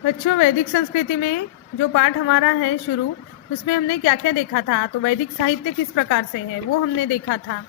बच्चों, वैदिक संस्कृति में जो पाठ हमारा है शुरू, उसमें हमने क्या क्या देखा था। तो वैदिक साहित्य किस प्रकार से है वो हमने देखा था,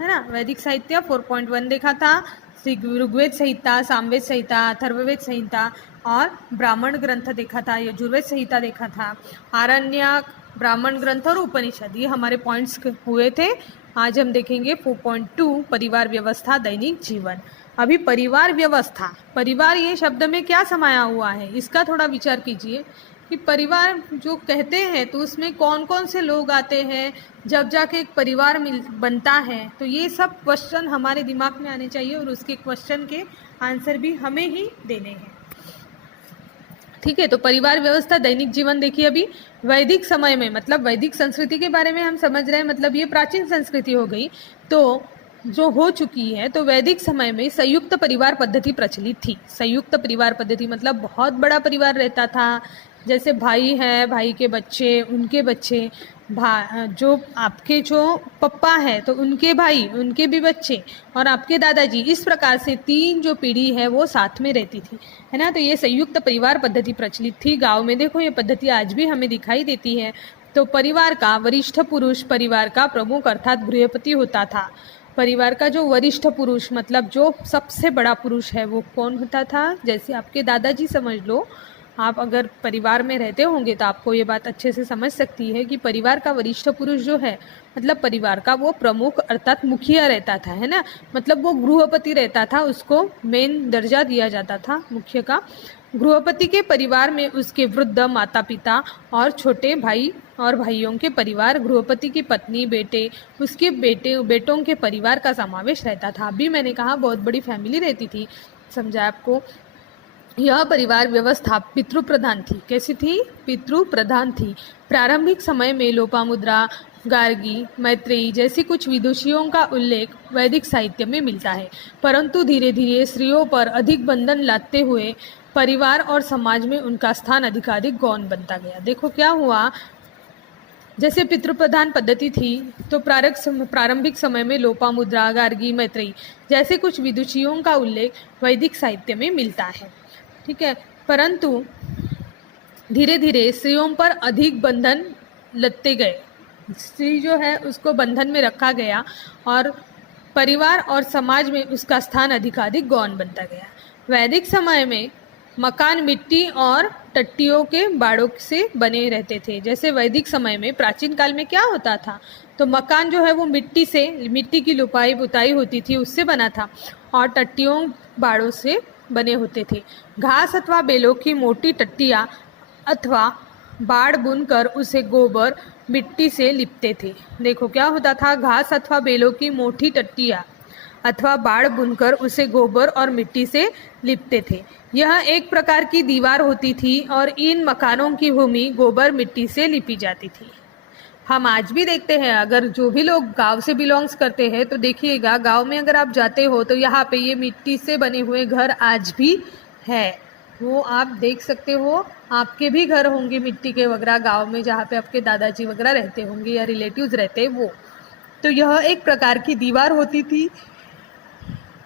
है ना। वैदिक साहित्य 4.1 देखा था। ऋग्वेद संहिता, सामवेद संहिता, अथर्ववेद संहिता और ब्राह्मण ग्रंथ देखा था, यजुर्वेद संहिता देखा था, आरण्यक, ब्राह्मण ग्रंथ और उपनिषद, ये हमारे पॉइंट्स हुए थे। आज हम देखेंगे 4.2 परिवार व्यवस्था दैनिक जीवन। अभी परिवार व्यवस्था, परिवार ये शब्द में क्या समाया हुआ है, इसका थोड़ा विचार कीजिए कि परिवार जो कहते हैं तो उसमें कौन कौन से लोग आते हैं, जब जाके एक परिवार बनता है। तो ये सब क्वेश्चन हमारे दिमाग में आने चाहिए और उसके क्वेश्चन के आंसर भी हमें ही देने हैं। ठीक है, तो परिवार व्यवस्था दैनिक जीवन देखिए। अभी वैदिक समय में, मतलब वैदिक संस्कृति के बारे में हम समझ रहे हैं, मतलब ये प्राचीन संस्कृति हो गई तो जो हो चुकी है। तो वैदिक समय में संयुक्त परिवार पद्धति प्रचलित थी। संयुक्त परिवार पद्धति मतलब बहुत बड़ा परिवार रहता था। जैसे भाई है, भाई के बच्चे, उनके बच्चे, जो आपके जो पप्पा है तो उनके भाई, उनके भी बच्चे, और आपके दादाजी, इस प्रकार से 3 जो पीढ़ी है वो साथ में रहती थी, है ना। तो ये संयुक्त परिवार पद्धति प्रचलित थी। गांव में देखो ये पद्धति आज भी हमें दिखाई देती है। तो परिवार का वरिष्ठ पुरुष परिवार का प्रमुख अर्थात गृहपति होता था। परिवार का जो वरिष्ठ पुरुष मतलब जो सबसे बड़ा पुरुष है वो कौन होता था, जैसे आपके दादाजी समझ लो। आप अगर परिवार में रहते होंगे तो आपको ये बात अच्छे से समझ सकती है कि परिवार का वरिष्ठ पुरुष जो है, मतलब परिवार का वो प्रमुख अर्थात मुखिया रहता था, है ना। मतलब वो गृहपति रहता था, उसको मेन दर्जा दिया जाता था मुख्य का। गृहपति के परिवार में उसके वृद्ध माता पिता और छोटे भाई और भाइयों के परिवार, गृहपति की पत्नी, बेटे, उसके बेटों के परिवार का समावेश रहता था। अभी मैंने कहा बहुत बड़ी फैमिली रहती थी, समझा आपको। यह परिवार व्यवस्था पितृप्रधान थी। कैसी थी? पितृप्रधान थी। प्रारंभिक समय में लोपामुद्रा, गार्गी, मैत्रेयी जैसी कुछ विदुषियों का उल्लेख वैदिक साहित्य में मिलता है, परंतु धीरे धीरे स्त्रियों पर अधिक बंधन लादते हुए परिवार और समाज में उनका स्थान अधिकाधिक गौण बनता गया। देखो क्या हुआ, जैसे पितृप्रधान पद्धति थी तो प्रारंभिक समय में लोपामुद्रा, गार्गी, मैत्रेयी जैसे कुछ विदुषियों का उल्लेख वैदिक साहित्य में मिलता है। ठीक है, परंतु धीरे धीरे स्त्रियों पर अधिक बंधन लदते गए। स्त्री जो है उसको बंधन में रखा गया और परिवार और समाज में उसका स्थान अधिकाधिक गौण बनता गया। वैदिक समय में मकान मिट्टी और टट्टियों के बाड़ों से बने रहते थे। जैसे वैदिक समय में प्राचीन काल में क्या होता था, तो मकान जो है वो मिट्टी की लिपाई पुताई होती थी, उससे बना था और टट्टियों बाड़ों से बने होते थे। घास अथवा बेलों की मोटी टट्टियाँ अथवा बाड़ बुनकर उसे गोबर मिट्टी से लिपते थे। देखो क्या होता था, घास अथवा बेलों की मोटी टट्टियाँ अथवा बाड़ बुनकर उसे गोबर और मिट्टी से लिपते थे। यह एक प्रकार की दीवार होती थी और इन मकानों की भूमि गोबर मिट्टी से लिपी जाती थी। हम आज भी देखते हैं, अगर जो भी लोग गांव से बिलोंग्स करते हैं तो देखिएगा, गांव में अगर आप जाते हो तो यहाँ पे ये मिट्टी से बने हुए घर आज भी है, वो आप देख सकते हो। आपके भी घर होंगे मिट्टी के वगैरह गांव में, जहाँ पे आपके दादाजी वगैरह रहते होंगे या रिलेटिव्स रहते हैं वो। तो यह एक प्रकार की दीवार होती थी।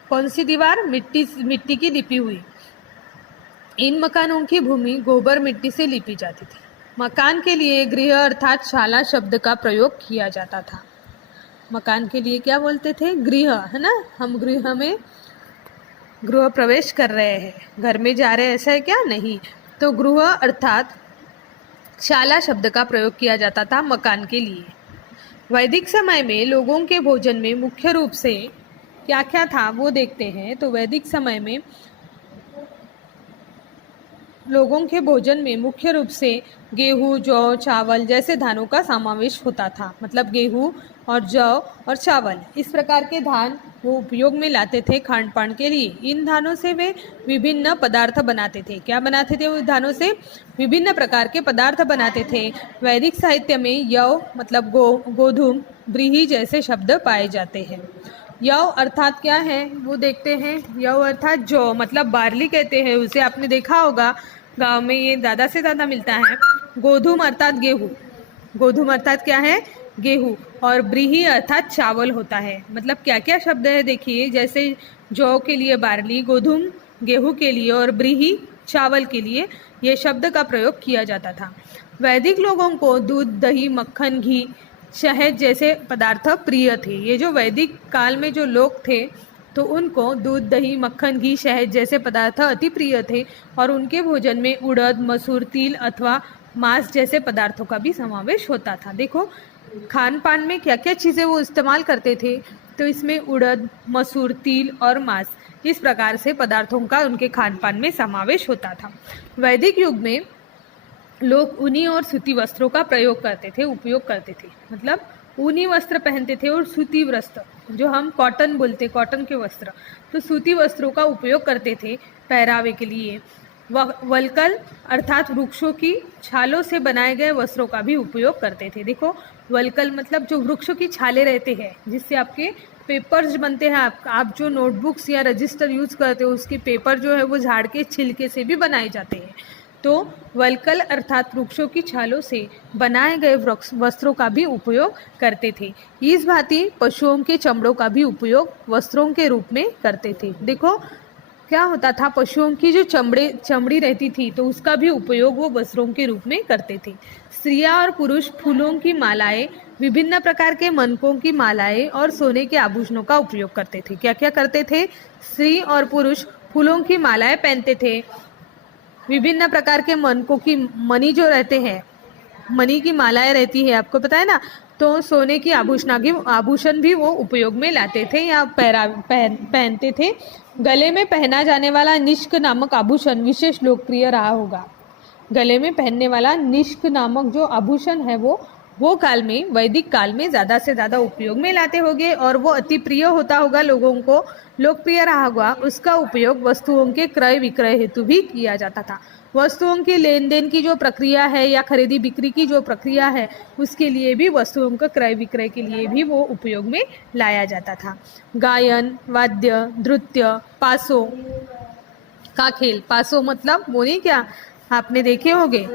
कौन सी दीवार? मिट्टी की लिपी हुई। इन मकानों की भूमि गोबर मिट्टी से लिपी जाती थी। मकान के लिए गृह अर्थात शाला शब्द का प्रयोग किया जाता था। मकान के लिए क्या बोलते थे? गृह, है ना। हम गृह में गृह प्रवेश कर रहे हैं, घर में जा रहे हैं, ऐसा है क्या? नहीं। तो गृह अर्थात शाला शब्द का प्रयोग किया जाता था मकान के लिए। वैदिक समय में लोगों के भोजन में मुख्य रूप से क्या क्या था वो देखते हैं। तो वैदिक समय में लोगों के भोजन में मुख्य रूप से गेहूँ, जौ, चावल जैसे धानों का समावेश होता था। मतलब गेहूँ और जौ और चावल, इस प्रकार के धान वो उपयोग में लाते थे खान पान के लिए। इन धानों से वे विभिन्न पदार्थ बनाते थे। क्या बनाते थे? उस धानों से विभिन्न प्रकार के पदार्थ बनाते थे। वैदिक साहित्य में यव मतलब गोधूम, व्रीहि जैसे शब्द पाए जाते हैं। यव अर्थात क्या है वो देखते हैं। यव अर्थात जौ, मतलब बार्ली कहते हैं उसे, आपने देखा होगा गांव में ये ज़्यादा से ज़्यादा मिलता है। गोधूम अर्थात गेहूँ, गोधूम अर्थात क्या है? गेहूँ। और व्रीहि अर्थात चावल होता है। मतलब क्या क्या शब्द है देखिए, जैसे जौ के लिए बार्ली, गोधूम गेहूँ के लिए और व्रीहि चावल के लिए ये शब्द का प्रयोग किया जाता था। वैदिक लोगों को दूध, दही, मक्खन, घी, शहद जैसे पदार्थ प्रिय थे। ये जो वैदिक काल में जो लोग थे तो उनको दूध, दही, मक्खन, घी, शहद जैसे पदार्थ अति प्रिय थे और उनके भोजन में उड़द, मसूर, तिल अथवा मांस जैसे पदार्थों का भी समावेश होता था। देखो खान पान में क्या क्या चीज़ें वो इस्तेमाल करते थे, तो इसमें उड़द, मसूर, तिल और मांस इस प्रकार से पदार्थों का उनके खान पान में समावेश होता था। वैदिक युग में लोग ऊनी और सूती वस्त्रों का प्रयोग करते थे, उपयोग करते थे। मतलब ऊनी वस्त्र पहनते थे और सूती वस्त्र जो हम कॉटन बोलते, कॉटन के वस्त्र, तो सूती वस्त्रों का उपयोग करते थे पहरावे के लिए। वल्कल अर्थात वृक्षों की छालों से बनाए गए वस्त्रों का भी उपयोग करते थे। देखो वल्कल मतलब जो वृक्षों की छाले रहते हैं जिससे आपके पेपर्स बनते हैं, आप जो नोटबुक्स या रजिस्टर यूज़ करते हो उसके पेपर जो है वो झाड़ के छिलके से भी बनाए जाते हैं। तो वल्कल अर्थात वृक्षों की छालों से बनाए गए वस्त्रों का भी उपयोग करते थे। इस भांति पशुओं के चमड़ों का भी उपयोग वस्त्रों के रूप में करते थे। देखो क्या होता था, पशुओं की जो चमड़ी रहती थी तो उसका भी उपयोग वो वस्त्रों के रूप में करते थे। स्त्रियां और पुरुष फूलों की मालाएं, विभिन्न प्रकार के मनकों की मालाएं और सोने के आभूषणों का उपयोग करते थे। क्या क्या करते थे? स्त्री और पुरुष फूलों की मालाएं पहनते थे, विभिन्न प्रकार के मनकों की मणि जो रहते हैं, मणि की मालाएं रहती है, आपको पता है ना, तो सोने की आभूषण भी वो उपयोग में लाते थे या पहनते थे। गले में पहना जाने वाला निष्क नामक आभूषण विशेष लोकप्रिय रहा होगा। गले में पहनने वाला निष्क नामक जो आभूषण है वो काल में, वैदिक काल में ज़्यादा से ज़्यादा उपयोग में लाते होंगे और वो अति प्रिय होता होगा, लोगों को लोकप्रिय रहा होगा। उसका उपयोग वस्तुओं के क्रय विक्रय हेतु भी किया जाता था। वस्तुओं की लेन देन की जो प्रक्रिया है या खरीदी बिक्री की जो प्रक्रिया है उसके लिए भी, वस्तुओं का क्रय विक्रय के लिए भी वो उपयोग में लाया जाता था। गायन, वाद्य, नृत्य, पासों का खेल। पासों मतलब वो नहीं क्या आपने देखे होंगे,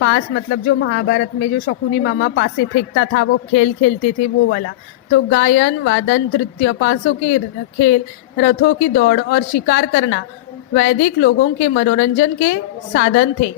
पास मतलब जो महाभारत में जो शकुनी मामा पासे फेंकता था वो खेल खेलते थे, वो वाला। तो गायन, वादन, नृत्य, पासों के खेल, रथों की दौड़ और शिकार करना वैदिक लोगों के मनोरंजन के साधन थे।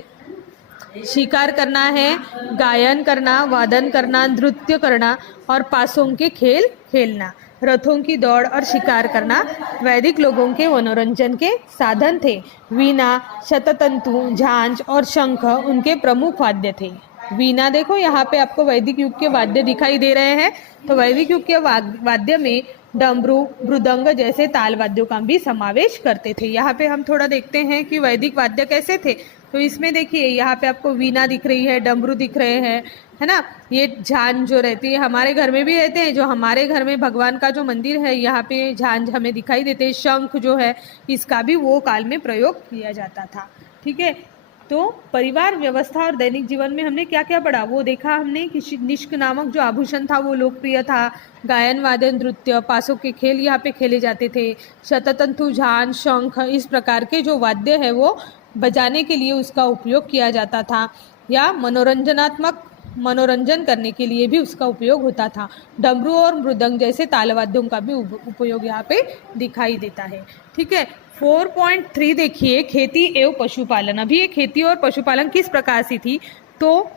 शिकार करना है, गायन करना, वादन करना, नृत्य करना और पासों के खेल खेलना, रथों की दौड़ और शिकार करना वैदिक लोगों के मनोरंजन के साधन थे। वीणा, शततंतु, झांझ और शंख उनके प्रमुख वाद्य थे। वीणा देखो यहाँ पे आपको वैदिक युग के वाद्य दिखाई दे रहे हैं, तो वैदिक युग के वाद्य में डमरू, मृदंग जैसे ताल वाद्यों का भी समावेश करते थे। यहाँ पे हम थोड़ा देखते हैं कि वैदिक वाद्य कैसे थे। तो इसमें देखिए यहाँ पे आपको वीणा दिख रही है, डमरू दिख रहे हैं, है ना। ये झांझ जो रहती है हमारे घर में भी रहते हैं, जो हमारे घर में भगवान का जो मंदिर है यहाँ पे झांझ हमें दिखाई देते हैं। शंख जो है इसका भी वो काल में प्रयोग किया जाता था। ठीक है, तो परिवार व्यवस्था और दैनिक जीवन में हमने क्या क्या पढ़ा वो देखा हमने कि निष्क नामक जो आभूषण था वो लोकप्रिय था। गायन, वादन, नृत्य, पासों के खेल यहाँ पे खेले जाते थे। शततंतु, झांझ, शंख इस प्रकार के जो वाद्य है वो बजाने के लिए उसका उपयोग किया जाता था, या मनोरंजन करने के लिए भी उसका उपयोग होता था। डमरू और मृदंग जैसे तालवाद्यों का भी उपयोग यहाँ पे दिखाई देता है। ठीक है, 4.3 देखिए, खेती एवं पशुपालन। अभी ये खेती और पशुपालन किस प्रकार से थी, तो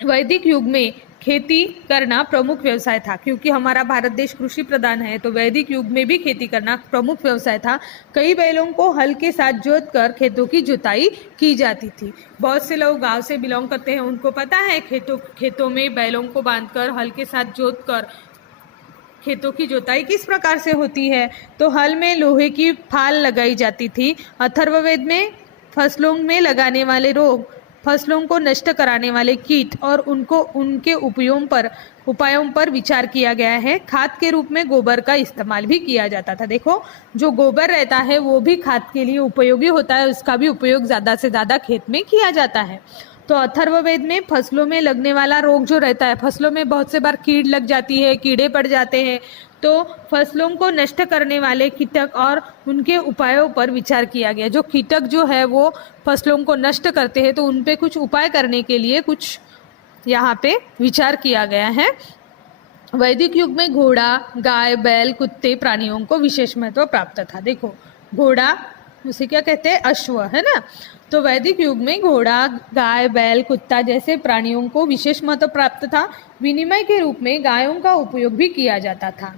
वैदिक युग में खेती करना प्रमुख व्यवसाय था, क्योंकि हमारा भारत देश कृषि प्रधान है, तो वैदिक युग में भी खेती करना प्रमुख व्यवसाय था। कई बैलों को हल के साथ जोतकर खेतों की जुताई की जाती थी। बहुत से लोग गांव से बिलोंग करते हैं, उनको पता है खेतों में बैलों को बांधकर हल के साथ जोतकर खेतों की जुताई किस प्रकार से होती है। तो हल में लोहे की फाल लगाई जाती थी। अथर्ववेद में फसलों में लगाने वाले रोग, फसलों को नष्ट कराने वाले कीट और उनके उपायों पर विचार किया गया है। खाद के रूप में गोबर का इस्तेमाल भी किया जाता था। देखो जो गोबर रहता है वो भी खाद के लिए उपयोगी होता है, उसका भी उपयोग ज़्यादा से ज़्यादा खेत में किया जाता है। तो अथर्ववेद में फसलों में लगने वाला रोग जो रहता है, फसलों में बहुत से बार कीड़ लग जाती है, कीड़े पड़ जाते हैं, तो फसलों को नष्ट करने वाले कीटक और उनके उपायों पर विचार किया गया। जो कीटक जो है वो फसलों को नष्ट करते हैं, तो उन पे कुछ उपाय करने के लिए कुछ यहाँ पे विचार किया गया है। वैदिक युग में घोड़ा, गाय, बैल, कुत्ते प्राणियों को विशेष महत्व प्राप्त था। देखो घोड़ा उसे क्या कहते हैं, अश्व, है ना। तो वैदिक युग में घोड़ा, गाय, बैल, कुत्ता जैसे प्राणियों को विशेष महत्व प्राप्त था। विनिमय के रूप में गायों का उपयोग भी किया जाता था।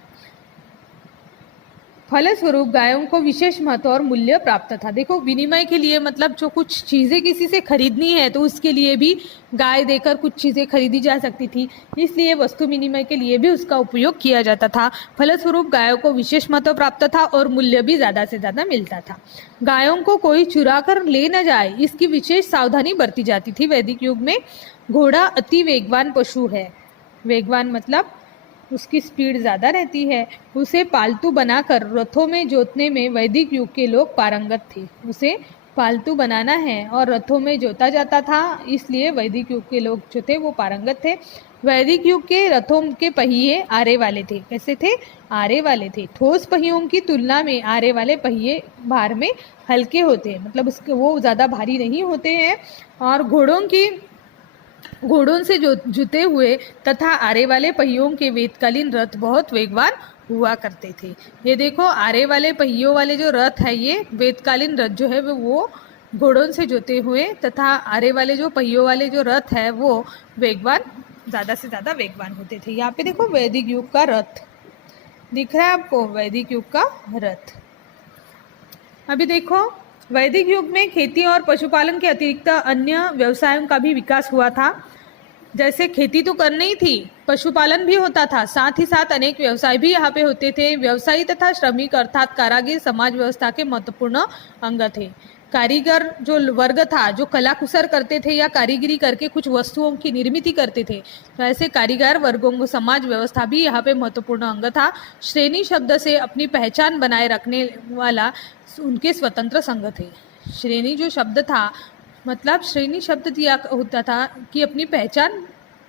फलस्वरूप गायों को विशेष महत्व और मूल्य प्राप्त था। देखो, विनिमय के लिए मतलब जो कुछ चीज़ें किसी से खरीदनी है तो उसके लिए भी गाय देकर कुछ चीज़ें खरीदी जा सकती थी, इसलिए वस्तु विनिमय के लिए भी उसका उपयोग किया जाता था। फलस्वरूप गायों को विशेष महत्व प्राप्त था और मूल्य भी ज़्यादा से ज़्यादा मिलता था। गायों को कोई चुरा कर ले न जाए, इसकी विशेष सावधानी बरती जाती थी। वैदिक युग में घोड़ा अति वेगवान पशु है। वेगवान मतलब उसकी स्पीड ज़्यादा रहती है। उसे पालतू बनाकर रथों में जोतने में वैदिक युग के लोग पारंगत थे। उसे पालतू बनाना है और रथों में जोता जाता था, इसलिए वैदिक युग के लोग जो थे वो पारंगत थे। वैदिक युग के रथों के पहिए आरे वाले थे। कैसे थे? आरे वाले थे। ठोस पहियों की तुलना में आरे वाले पहिए भार में हल्के होते हैं, मतलब उसके वो ज़्यादा भारी नहीं होते हैं। और घोड़ों से जुते हुए तथा आरे वाले पहियों के वेदकालीन रथ बहुत वेगवान हुआ करते थे। ये देखो, आरे वाले पहियों वाले जो रथ है, ये वेदकालीन रथ जो है वो घोड़ों से जुते हुए तथा आरे वाले जो पहियों वाले जो रथ है वो वेगवान, ज़्यादा से ज़्यादा वेगवान होते थे। यहाँ पे देखो वैदिक युग का रथ दिख रहा है आपको, वैदिक युग का रथ। अभी देखो, वैदिक युग में खेती और पशुपालन के अतिरिक्त अन्य व्यवसायों का भी विकास हुआ था। जैसे खेती तो करनी ही थी, पशुपालन भी होता था, साथ ही साथ अनेक व्यवसाय भी यहाँ पे होते थे। व्यवसायी तथा श्रमिक अर्थात कारागिर समाज व्यवस्था के महत्वपूर्ण अंग थे। कारीगर जो वर्ग था, जो कलाकुसर करते थे या कारीगिरी करके कुछ वस्तुओं की निर्मित करते थे, तो ऐसे कारीगर वर्गों को समाज व्यवस्था भी यहाँ पे महत्वपूर्ण अंग था। श्रेणी शब्द से अपनी पहचान बनाए रखने वाला उनके स्वतंत्र संघ थे। श्रेणी जो शब्द था, मतलब श्रेणी शब्द दिया होता था कि अपनी पहचान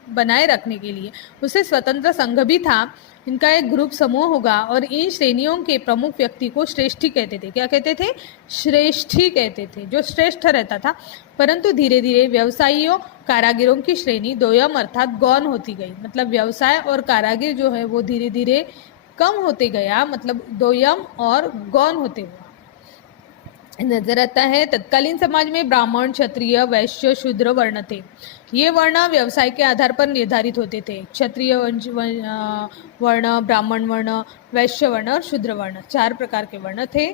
बनाए रखने के लिए, उसे स्वतंत्र संघ भी था। इनका एक ग्रुप समूह होगा और इन श्रेणियों के प्रमुख व्यक्ति को श्रेष्ठी कहते थे। क्या कहते थे? श्रेष्ठी कहते थे, जो श्रेष्ठ रहता था। परंतु धीरे धीरे व्यवसायियों कारागिरों की श्रेणी दोयम अर्थात गौण होती गई। मतलब व्यवसाय और कारागिर जो है वो धीरे धीरे कम होते गया, मतलब दोयम और गौण होते हुआ नजर आता है। तत्कालीन समाज में ब्राह्मण, क्षत्रिय, वैश्य, शूद्र वर्ण थे। ये वर्ण व्यवसाय के आधार पर निर्धारित होते थे। क्षत्रिय वर्ण, ब्राह्मण वर्ण, वैश्य वर्ण और शूद्र वर्ण, 4 प्रकार के वर्ण थे।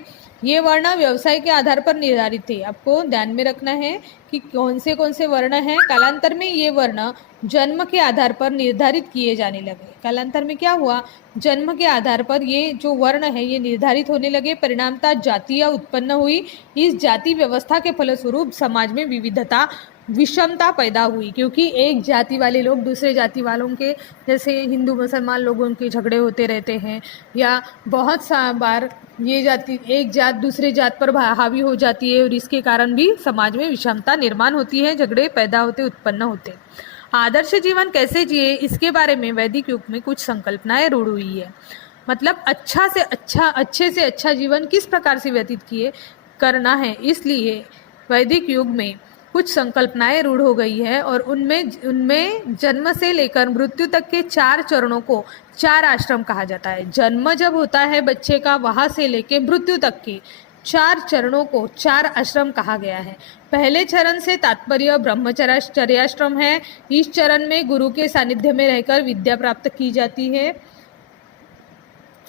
ये वर्ण व्यवसाय के आधार पर निर्धारित थे। आपको ध्यान में रखना है कि कौन से वर्ण हैं। कालांतर में ये वर्ण जन्म के आधार पर निर्धारित किए जाने लगे। कालांतर में क्या हुआ? जन्म के आधार पर ये जो वर्ण है ये निर्धारित होने लगे। परिणामतः जातियाँ उत्पन्न हुई। इस जाति व्यवस्था के फलस्वरूप समाज में विविधता, विषमता पैदा हुई, क्योंकि एक जाति वाले लोग दूसरे जाति वालों के, जैसे हिंदू मुसलमान लोगों के झगड़े होते रहते हैं, या बहुत सा बार ये जाति, एक जात दूसरे जात पर हावी हो जाती है और इसके कारण भी समाज में विषमता निर्माण होती है, झगड़े पैदा होते, उत्पन्न होते। आदर्श जीवन कैसे जिए, इसके बारे में वैदिक युग में कुछ संकल्पनाएं रूढ़ हुई है। मतलब अच्छे से अच्छा जीवन किस प्रकार से व्यतीत करना है, इसलिए वैदिक युग में कुछ संकल्पनाएं रूढ़ हो गई है और उनमें जन्म से लेकर मृत्यु तक के 4 चरणों को 4 आश्रम कहा जाता है। जन्म जब होता है बच्चे का, वहाँ से लेकर मृत्यु तक के 4 चरणों को 4 आश्रम कहा गया है। पहले चरण से तात्पर्य ब्रह्मचर्याश्रम है। इस चरण में गुरु के सानिध्य में रहकर विद्या प्राप्त की जाती है।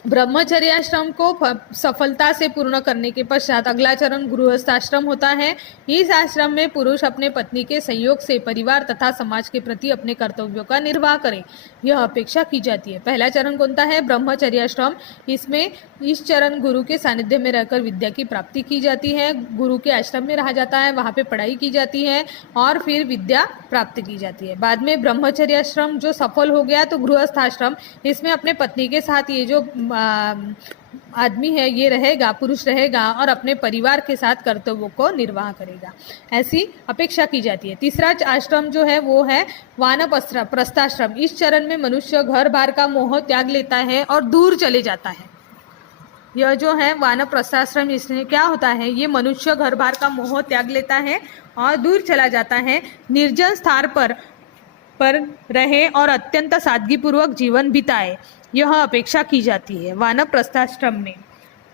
ब्रह्मचर्याश्रम को सफलता से पूर्ण करने के पश्चात अगला चरण गृहस्थाश्रम होता है। इस आश्रम में पुरुष अपने पत्नी के सहयोग से परिवार तथा समाज के प्रति अपने कर्तव्यों का निर्वाह करे, यह अपेक्षा की जाती है। पहला चरण कौन सा है? ब्रह्मचर्याश्रम। इसमें इस चरण गुरु के सानिध्य में रहकर विद्या की प्राप्ति की जाती है। गुरु के आश्रम में रहा जाता है, वहाँ पे पढ़ाई की जाती है और फिर विद्या प्राप्त की जाती है। बाद में ब्रह्मचर्याश्रम जो सफल हो गया तो गृहस्थाश्रम, इसमें अपने पत्नी के साथ ये जो आदमी है ये रहेगा, पुरुष रहेगा और अपने परिवार के साथ कर्तव्यों को निर्वाह करेगा, ऐसी अपेक्षा की जाती है। तीसरा आश्रम जो है वो है वानप्रस्थाश्रम। इस चरण में मनुष्य घर बार का मोह त्याग लेता है और दूर चले जाता है। यह जो है वानप्रस्थाश्रम, इसमें क्या होता है, ये मनुष्य घर बार का मोह त्याग लेता है और दूर चला जाता है। निर्जन स्थान पर रहे और अत्यंत सादगीपूर्वक जीवन बिताए, यह अपेक्षा की जाती है वानप्रस्थाश्रम में।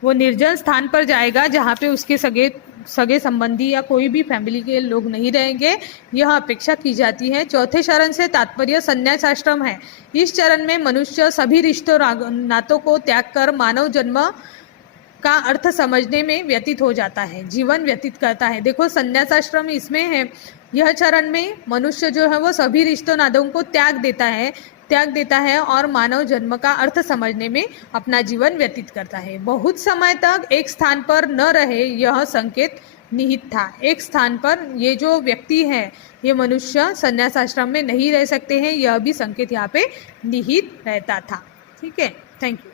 वो निर्जन स्थान पर जाएगा जहाँ पे उसके सगे संबंधी या कोई भी फैमिली के लोग नहीं रहेंगे, यह अपेक्षा की जाती है। चौथे चरण से तात्पर्य संन्यास आश्रम है। इस चरण में मनुष्य सभी रिश्तों नातों को त्याग कर मानव जन्म का अर्थ समझने में व्यतीत हो जाता है, जीवन व्यतीत करता है। देखो संन्यास आश्रम इसमें है, यह चरण में मनुष्य जो है वो सभी रिश्तों नातों को त्याग देता है और मानव जन्म का अर्थ समझने में अपना जीवन व्यतीत करता है। बहुत समय तक एक स्थान पर न रहे, यह संकेत निहित था। एक स्थान पर ये जो व्यक्ति है, ये मनुष्य संन्यास आश्रम में नहीं रह सकते हैं, यह भी संकेत यहाँ पे निहित रहता था। ठीक है, थैंक यू।